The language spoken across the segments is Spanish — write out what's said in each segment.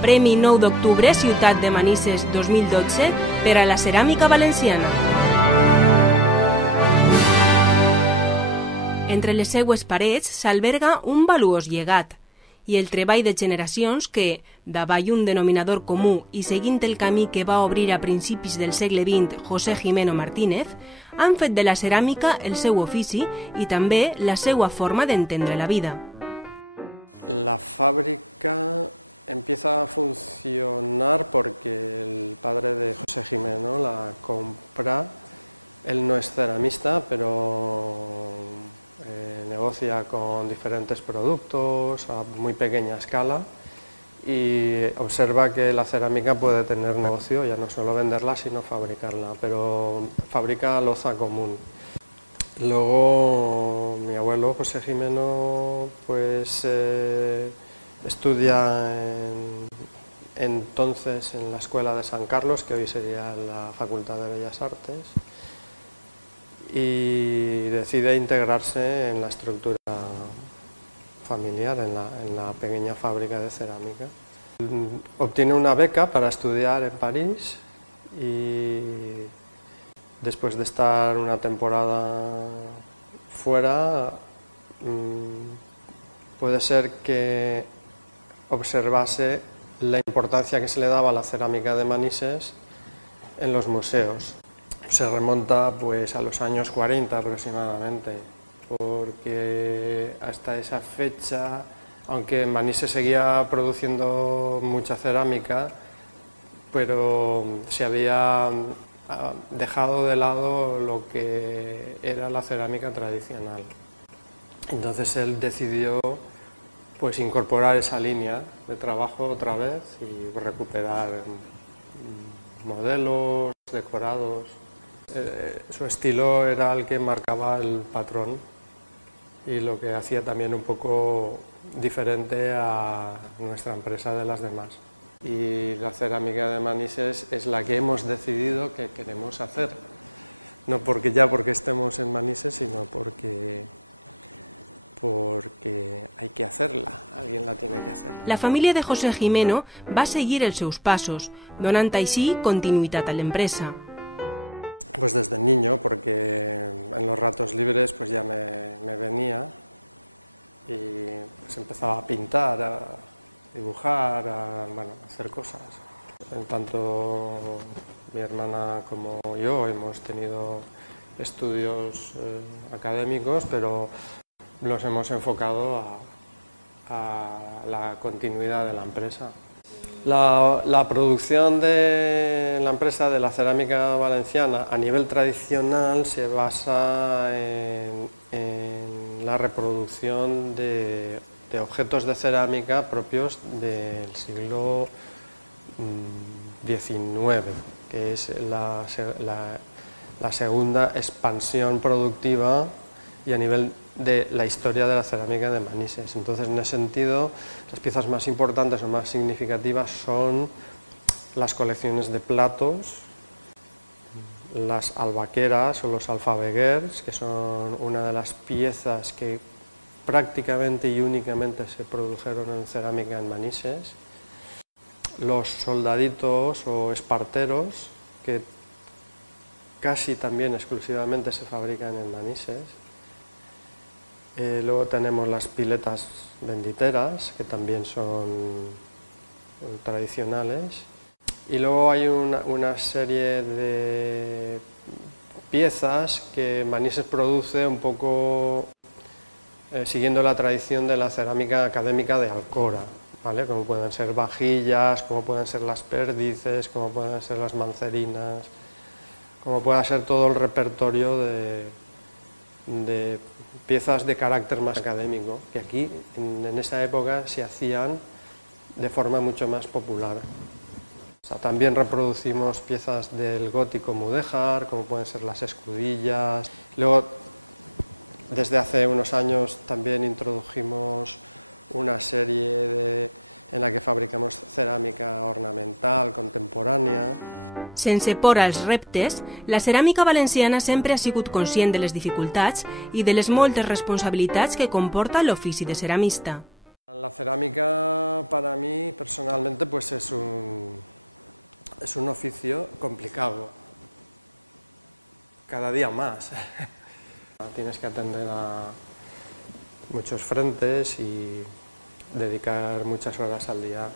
Premi 9 d'octubre Ciutat de Manises 2012 per a la ceràmica valenciana. Entre les seues parets s'alberga un valuós llegat i el treball de generacions que, davall un denominador comú i seguint el camí que va obrir a principis del segle XX José Jimeno Martínez, han fet de la ceràmica el seu ofici i també la seva forma d'entendre la vida. La fábrica empieza a funcionar porque el padre de José Jimeno la compra. Él no es ceramista, pero negocia con diferentes productos a muy pequeña escala y observa que la cerámica puede tener negocio, ya no solo venderla sino fabricarla, pero fabrica loza común. Luego mi abuelo José Jimeno pues estudia entonces en la Escuela de San Carlos, que hoy sería la Facultad de Bellas Artes, y decide integrarse en la estructura familiar, en la pequeña fábrica de cerámica. Obtiene una beca para estudiar en París y después de estar una temporada fuera, puede ser que observase la importancia que se le daba a la cerámica de Manises en los museos. Se remonta pues a los años 40 aproximadamente, porque hasta esa fecha, aunque en Manises seguía produciendo mucha cerámica, pero se había dejado de lado lo que era la cerámica tradicional. Entonces él decidió pues incorporar esa línea de trabajo otra vez y recuperar modelos, decorados. Su estilo era el que marcaba el patrón y lo que hacía también un poco diferente a nuestra empresa de las demás. Y la cerámica de Manises es la que hemos decidido que queremos hacer, no porque estemos en Manises, sino porque hay que hacerla, alguien la tiene que hacer. La família de José Jimeno va seguir els seus passos, donant així continuïtat a l'empresa. Pues desde niño, porque en los ratos libres pues ya me venía y pues empezaba a pintar, a dibujar, a hacer cosas. Tanto mi hermana como yo hemos tenido estudios académicos, pero los hemos enfocado a la continuidad de la empresa. La producción de la empresa de la cerámica valenciana a nivel tradicional se basa en la reproducción de objetos de cerámica propios del siglo XIX, que es la segunda expansión productiva y a nivel de la historia de la cerámica de Manises. Entonces, en ese sentido, las piezas más importantes o más significativas son las colecciones de platos, las albaqueras o los alfabeguers, que son una de las piezas que prácticamente y únicamente se produjeron en cerámica en Manises, los soldaditos o esparteros, que casi también exclusivamente se fabrican en Manises. Luego tenemos las piletas benditeras, que también son tradicionales. Y luego hay una serie de piezas que Manises produce un poco siguiendo la tradición de la cerámica académica de Alcora, ¿vale? Como pueden ser vajillas, como pueden ser las pérdices, como pueden ser las mancerinas, como pueda ser todo el repertorio de piezas de carácter más académico, que aquí en esa época se hacían de forma mucho más popular. O sea, también reproducimos piezas del gótico mudéjar, como pueden ser las escudillas. Luego, desde hace unos años también introdujimos una serie en la que fabricamos cerámica ornamental contemporánea. Sense por als reptes, la ceràmica valenciana sempre ha sigut conscient de les dificultats i de les moltes responsabilitats que comporta l'ofici de ceramista. La cerámica para mí personalmente pues es un oficio complicado, cada día más. Tienes que atender a muchos frentes y dedicar muchas horas al día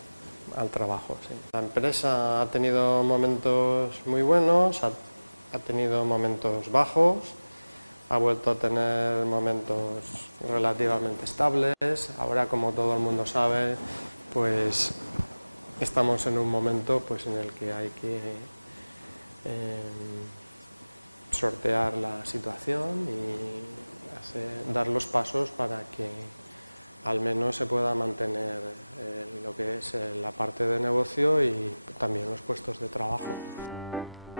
al trabajo. Sí. La empresa ha tenido momentos muy buenos, ha tenido momentos bajos, ha vuelto a tener momentos relativamente estables. Ahora, como todo el mundo sabe, pues estamos en un momento pues, en el que hay que sortear la situación y dar los pasos para que al menos se pueda mantener lo que es la parte de negocio y también los puestos de trabajo.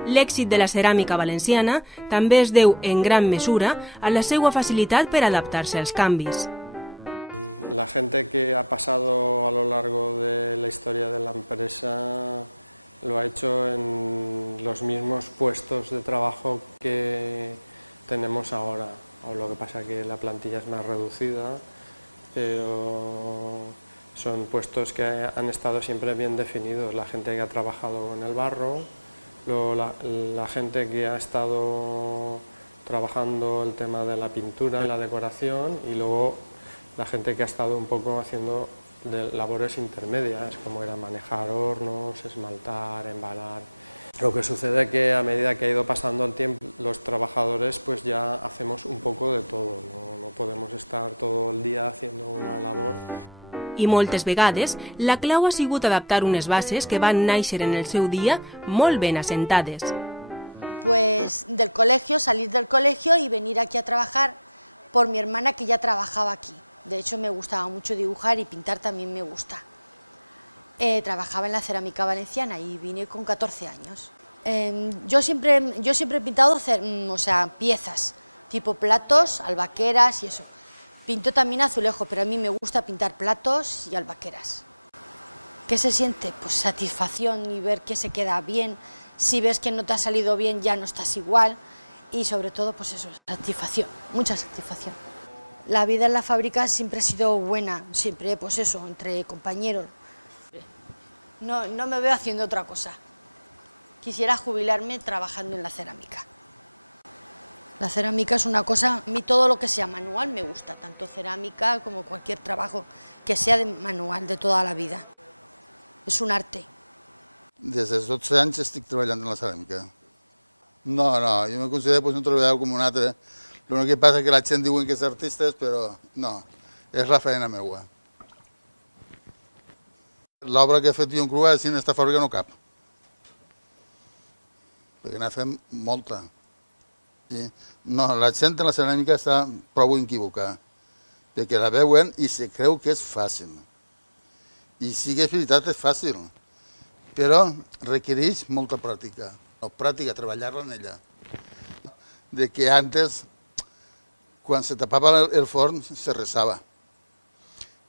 L'èxit de la ceràmica valenciana també es deu en gran mesura a la seva facilitat per adaptar-se als canvis. La gente que ha pasado a lo largo de la historia de la empresa lo ha hecho en los mismos puestos de trabajo que tenemos ahora. Lo que pasa es que la plantilla es más reducida, pero son puestos que han estado siempre bien definidos. La gente que ha trabajado con el barro, la gente que ha estado trabajando el tema de la pintura y la decoración, y luego la gente que ha estado un poco haciendo labores intermedias, como era manejar hornos, esmaltar, embalar. Lo que sucede es que a medida que ha ido pasando el tiempo, los trabajadores pues ya hacemos un poco de todo, no podemos estar todo el día haciendo una labor. I moltes vegades, la clau ha sigut adaptar unes bases que van néixer en el seu dia molt ben assentades. Pues del colegio, salir del colegio y venir aquí a trabajar por mi hermana que ya trabajaba aquí. De hecho me gustaba mucho dibujar y pintar también me gusta. Trabajaba en la cerámica valenciana y vine con 14 años. Yo siempre he pintado piezas, tipo platos, albaqueras y eso. Pinto también azulejo, pero a mí me gusta pintar platos y albaqueras. ¿Qué se siente? Pues satisfacción y ver que se queda bien. Si ves que no te ha salido bien ya no estás igual. Y sobre todo, pues eso, satisfacción, mucha satisfacción. La vida en la fábrica siempre ha sido buena, siempre, pues eso, entre compañeros. No me veo haciendo otra cosa. Quisiera jubilarme trabajando en la cerámica. La cerámica es una cosa, a mí todo lo que sea manual me gusta, tanto cerámica como cualquier trabajo que sea de manual de toda la vida. És un arte. Des dels 12 anys estic treballant en la ceràmica. No, jo me considero un treballador com un altre. L'únic que passa és que la gent diuen que és artistes, però no, és la feina meua. L'obra que he fet jo en crua en aquesta fàbrica no cap, perquè n'ha fet molta. No, la gent en la ceràmica està prou equivocada, perquè la veuen i se creu que és fàcil. I sí que és veritat, és fàcil, però requereix molta pràctica. Pràctica, treballar-la en ella. De que antes, quan se tapava el forn, se resava.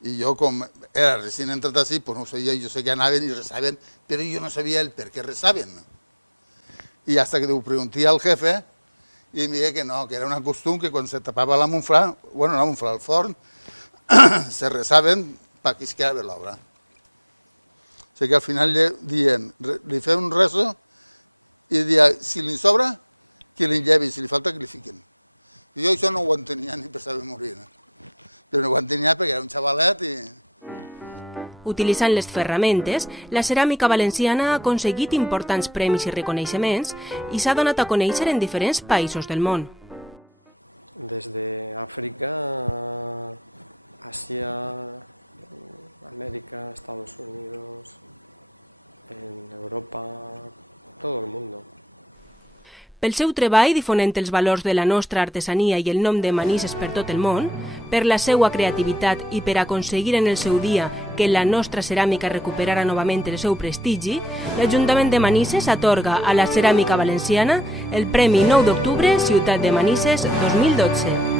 I jo, com era recient entrat així, no ho sabia, jo sé que anaven i resaven, però jo no sabia el per què resaven. I fins que ho preguntia al jefe, i em deia que no, que era un costum que quan se tapava la munflà, el forn, se resaven perquè es quedava l'obra. O sigui que al final li feia un rezo i deia, si li sobra, que li llevi, si li falta, que li fiquen. I jo això no ho entenia ni per saber morir, però no ho entenia perquè era un xavalet i... Utilitzant les ferramentes, la ceràmica valenciana ha aconseguit importants premis i reconeixements i s'ha donat a conèixer en diferents països del món. Desde África, Asia, América, Estados Unidos, en Europa, todo el mundo. Pel seu treball difonent els valors de la nostra artesania i el nom de Manises per tot el món, per la seva creativitat i per aconseguir en el seu dia que la nostra ceràmica recuperara novament el seu prestigi, l'Ajuntament de Manises atorga a la ceràmica valenciana el Premi 9 d'Octubre Ciutat de Manises 2012.